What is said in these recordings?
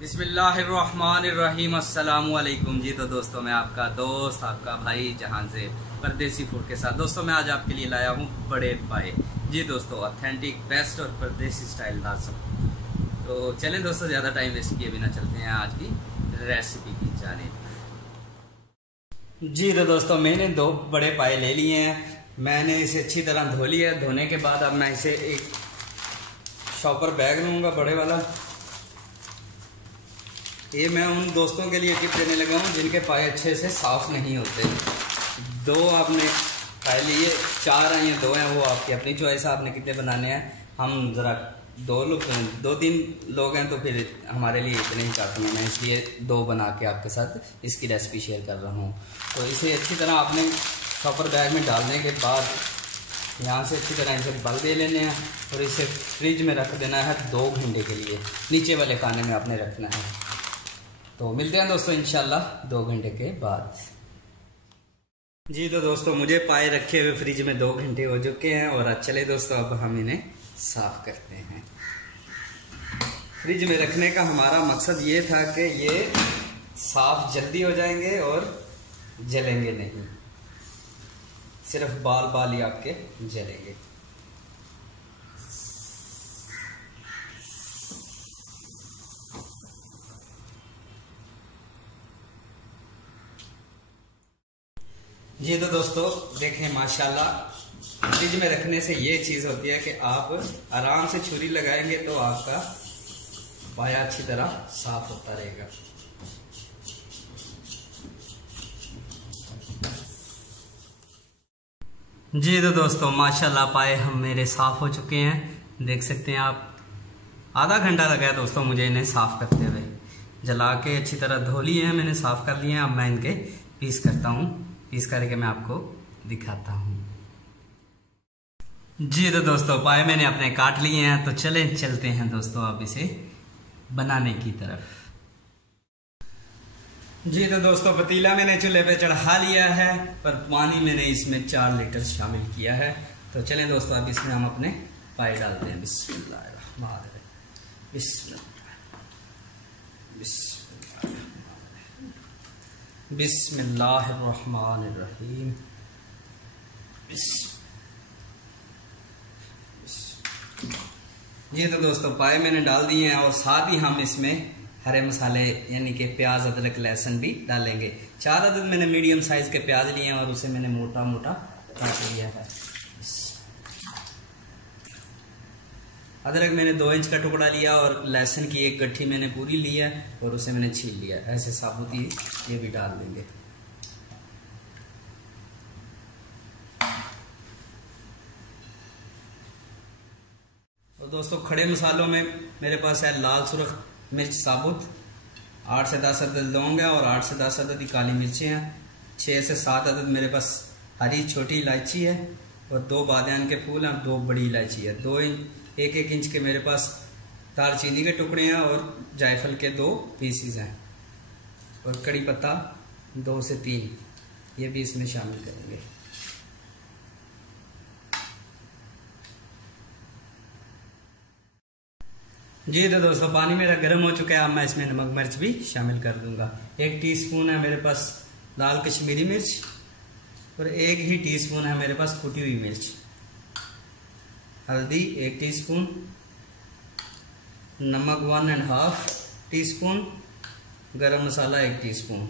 बिस्मिल्लाहिर्रहमानिर्रहीम। अस्सलामु अलैकुम जी। तो दोस्तों मैं आपका दोस्त आपका भाई जहां से परदेसी फूड के साथ दोस्तों मैं आज आपके लिए लाया हूं बड़े पाए। जी दोस्तों ऑथेंटिक बेस्ट और परदेसी स्टाइल लाजम। तो चलें दोस्तों ज़्यादा टाइम वेस्ट किए बिना चलते हैं आज की रेसिपी की जानिब। जी तो दोस्तों मैंने 2 बड़े पाए ले लिए हैं। मैंने इसे अच्छी तरह धो लिया। धोने के बाद अब मैं इसे एक शॉपर बैग लूँगा बड़े वाला। ये मैं उन दोस्तों के लिए टिप देने लगा हूँ जिनके पाए अच्छे से साफ़ नहीं होते। 2 आपने पाए लिए, 4 हैं या 2 हैं, वो आपकी अपनी चॉइस है आपने कितने बनाने हैं। हम ज़रा 2-3 लोग हैं तो फिर हमारे लिए इतने ही काफ़ी हैं। मैं इसलिए 2 बना के आपके साथ इसकी रेसिपी शेयर कर रहा हूँ। तो इसे अच्छी तरह आपने शॉपर बैग में डालने के बाद यहाँ से अच्छी तरह इसे बल दे लेने हैं और इसे फ्रिज में रख देना है 2 घंटे के लिए। नीचे वाले खाने में आपने रखना है। तो मिलते हैं दोस्तों इंशाल्लाह 2 घंटे के बाद। जी तो दोस्तों मुझे पाए रखे हुए फ्रिज में 2 घंटे हो चुके हैं और चले दोस्तों अब हम इन्हें साफ करते हैं। फ्रिज में रखने का हमारा मकसद ये था कि ये साफ जल्दी हो जाएंगे और जलेंगे नहीं, सिर्फ बाल ही आपके जलेंगे। जी तो दोस्तों देखें माशाल्लाह फ्रिज में रखने से ये चीज़ होती है कि आप आराम से छुरी लगाएंगे तो आपका पाया अच्छी तरह साफ होता रहेगा। जी तो दोस्तों माशाल्लाह पाए हम मेरे साफ हो चुके हैं। देख सकते हैं आप। आधा घंटा लगा है दोस्तों मुझे इन्हें साफ करते हुए। जला के अच्छी तरह धो लिए हैं मैंने, साफ कर लिए हैं। अब मैं इनके पीस करता हूँ। पीस करके मैं आपको दिखाता हूँ। जी तो दोस्तों पाए मैंने अपने काट लिए हैं। तो चलते हैं दोस्तों अब इसे बनाने की तरफ। जी तो दोस्तों पतीला मैंने चूल्हे पे चढ़ा लिया है पर पानी मैंने इसमें 4 लीटर शामिल किया है। तो चलें दोस्तों अब इसमें हम अपने पाए डालते हैं। बिस्मिल्लाहिर्रहमानिर्रहीम। जी तो दोस्तों पाए मैंने डाल दिए हैं और साथ ही हम इसमें हरे मसाले यानी कि प्याज अदरक लहसुन भी डालेंगे। 4 अदद मैंने मीडियम साइज के प्याज लिए हैं और उसे मैंने मोटा मोटा काट लिया है। अदरक मैंने 2 इंच का टुकड़ा लिया और लहसुन की 1 गट्ठी मैंने पूरी ली है और उसे मैंने छील लिया। ऐसे साबुत ही ये भी डाल देंगे। और दोस्तों खड़े मसालों में मेरे पास है लाल सुरख मिर्च साबुत, 8 से 10 अदद लौंग है और 8 से 10 अदद काली मिर्चें हैं। 6 से 7 अदद मेरे पास हरी छोटी इलायची है और 2 बादियान के फूल हैं और 2 बड़ी इलायची है। 1 इंच के मेरे पास दालचीनी के टुकड़े हैं और जायफल के 2 पीसीज हैं और कड़ी पत्ता 2 से 3 ये भी इसमें शामिल करेंगे। जी तो दोस्तों पानी मेरा गर्म हो चुका है। अब मैं इसमें नमक मिर्च भी शामिल कर दूंगा। 1 टीस्पून है मेरे पास लाल कश्मीरी मिर्च और 1 ही टीस्पून है मेरे पास कुटी हुई मिर्च। हल्दी 1 टीस्पून, नमक 1.5 टीस्पून, गरम मसाला 1 टीस्पून।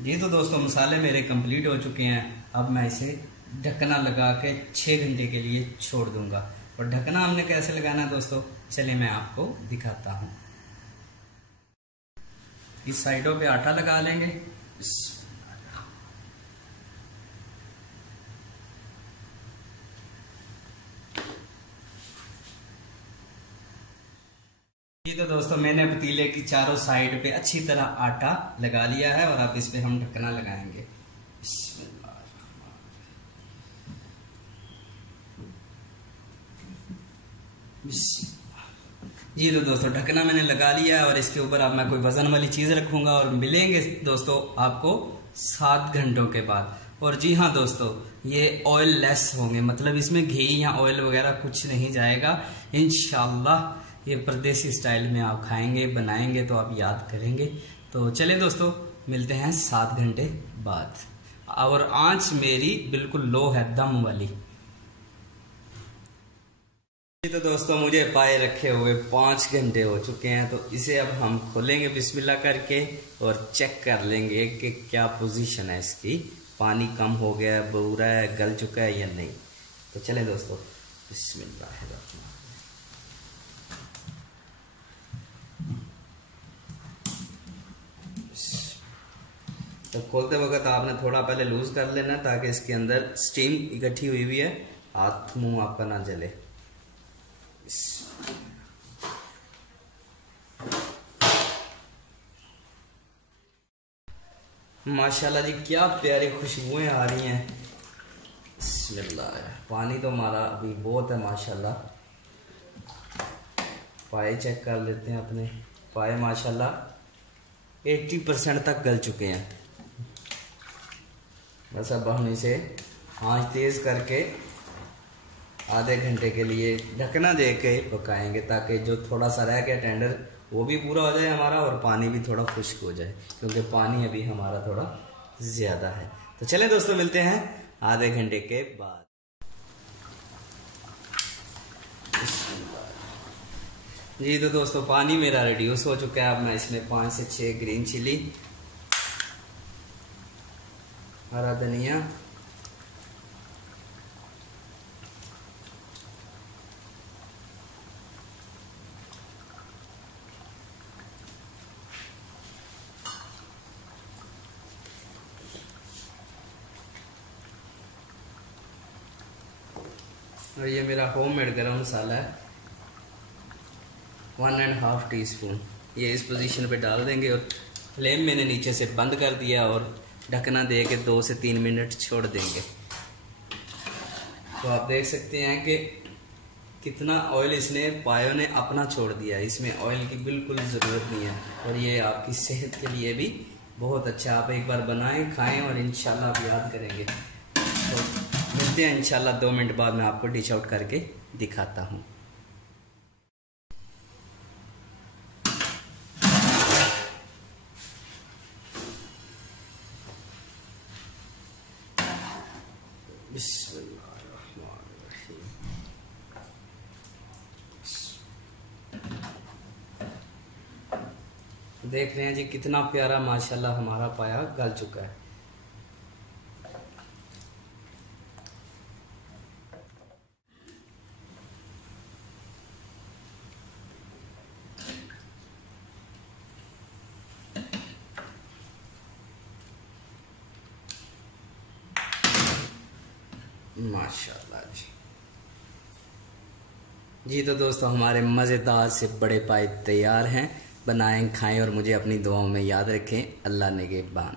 जी तो दोस्तों मसाले मेरे कंप्लीट हो चुके हैं। अब मैं इसे ढक्कना लगा के 6 घंटे के लिए छोड़ दूंगा। और ढक्कना हमने कैसे लगाना है दोस्तों चलिए मैं आपको दिखाता हूँ। इस साइडों पे आटा लगा लेंगे। तो दोस्तों मैंने पतीले की चारों साइड पे अच्छी तरह आटा लगा लिया है और अब इस पे हम ढक्कना लगाएंगे। जी तो दोस्तों ढकना मैंने लगा लिया है और इसके ऊपर अब मैं कोई वजन वाली चीज रखूंगा और मिलेंगे दोस्तों आपको 7 घंटों के बाद। और जी हाँ दोस्तों ये ऑयल लेस होंगे, मतलब इसमें घी या ऑयल वगैरह कुछ नहीं जाएगा इंशाल्लाह। ये परदेसी स्टाइल में आप खाएंगे बनाएंगे तो आप याद करेंगे। तो चले दोस्तों, मिलते हैं 7 घंटे बाद। और आंच मेरी बिल्कुल लो है, दम वाली। तो दोस्तों मुझे पाए रखे हुए 5 घंटे हो चुके हैं, तो इसे अब हम खोलेंगे बिस्मिल्लाह करके और चेक कर लेंगे कि क्या पोजीशन है इसकी, पानी कम हो गया है, बुरा है, गल चुका है या नहीं। तो चलें दोस्तों, बिस्मिल्लाह। तो खोलते वक्त आपने थोड़ा पहले लूज कर लेना ताकि इसके अंदर स्टीम इकट्ठी हुई हुई है, हाथ मुंह आपका ना जले। माशाल्लाह जी क्या प्यारी खुशबुएं आ रही हैं। बिस्मिल्लाह। पानी तो हमारा अभी बहुत है माशाल्लाह। पाए चेक कर लेते हैं अपने। पाए माशाल्लाह 80% तक गल चुके हैं। बस अब हम इसे आंच तेज करके आधे घंटे के लिए ढकना दे के पकाएंगे ताकि जो थोड़ा सा रह गया टेंडर वो भी पूरा हो जाए हमारा और पानी भी थोड़ा खुश्क हो जाए, क्योंकि पानी अभी हमारा थोड़ा ज़्यादा है। तो चलें दोस्तों, मिलते हैं आधे घंटे के बाद। जी तो दोस्तों पानी मेरा रिड्यूस हो चुका है। अब मैं इसमें 5 से 6 ग्रीन चिली, हरा धनिया, और ये मेरा होममेड गरम मसाला है 1.5 टीस्पून, ये इस पोजीशन पे डाल देंगे और फ्लेम मैंने नीचे से बंद कर दिया और ढकना दे के 2 से 3 मिनट छोड़ देंगे। तो आप देख सकते हैं कि कितना ऑयल इसने पायों ने अपना छोड़ दिया। इसमें ऑयल की बिल्कुल ज़रूरत नहीं है और ये आपकी सेहत के लिए भी बहुत अच्छा। आप एक बार बनाएं, खाएं और इंशाल्लाह आप याद करेंगे। तो मिलते हैं इंशाल्लाह 2 मिनट बाद। मैं आपको डिश आउट करके दिखाता हूँ। देख रहे हैं जी कितना प्यारा माशाल्लाह हमारा पाया गल चुका है। माशाल्लाह जी तो दोस्तों हमारे मज़ेदार से बड़े पाए तैयार हैं। बनाएं, खाएं और मुझे अपनी दुआओं में याद रखें। अल्लाह निगहबान।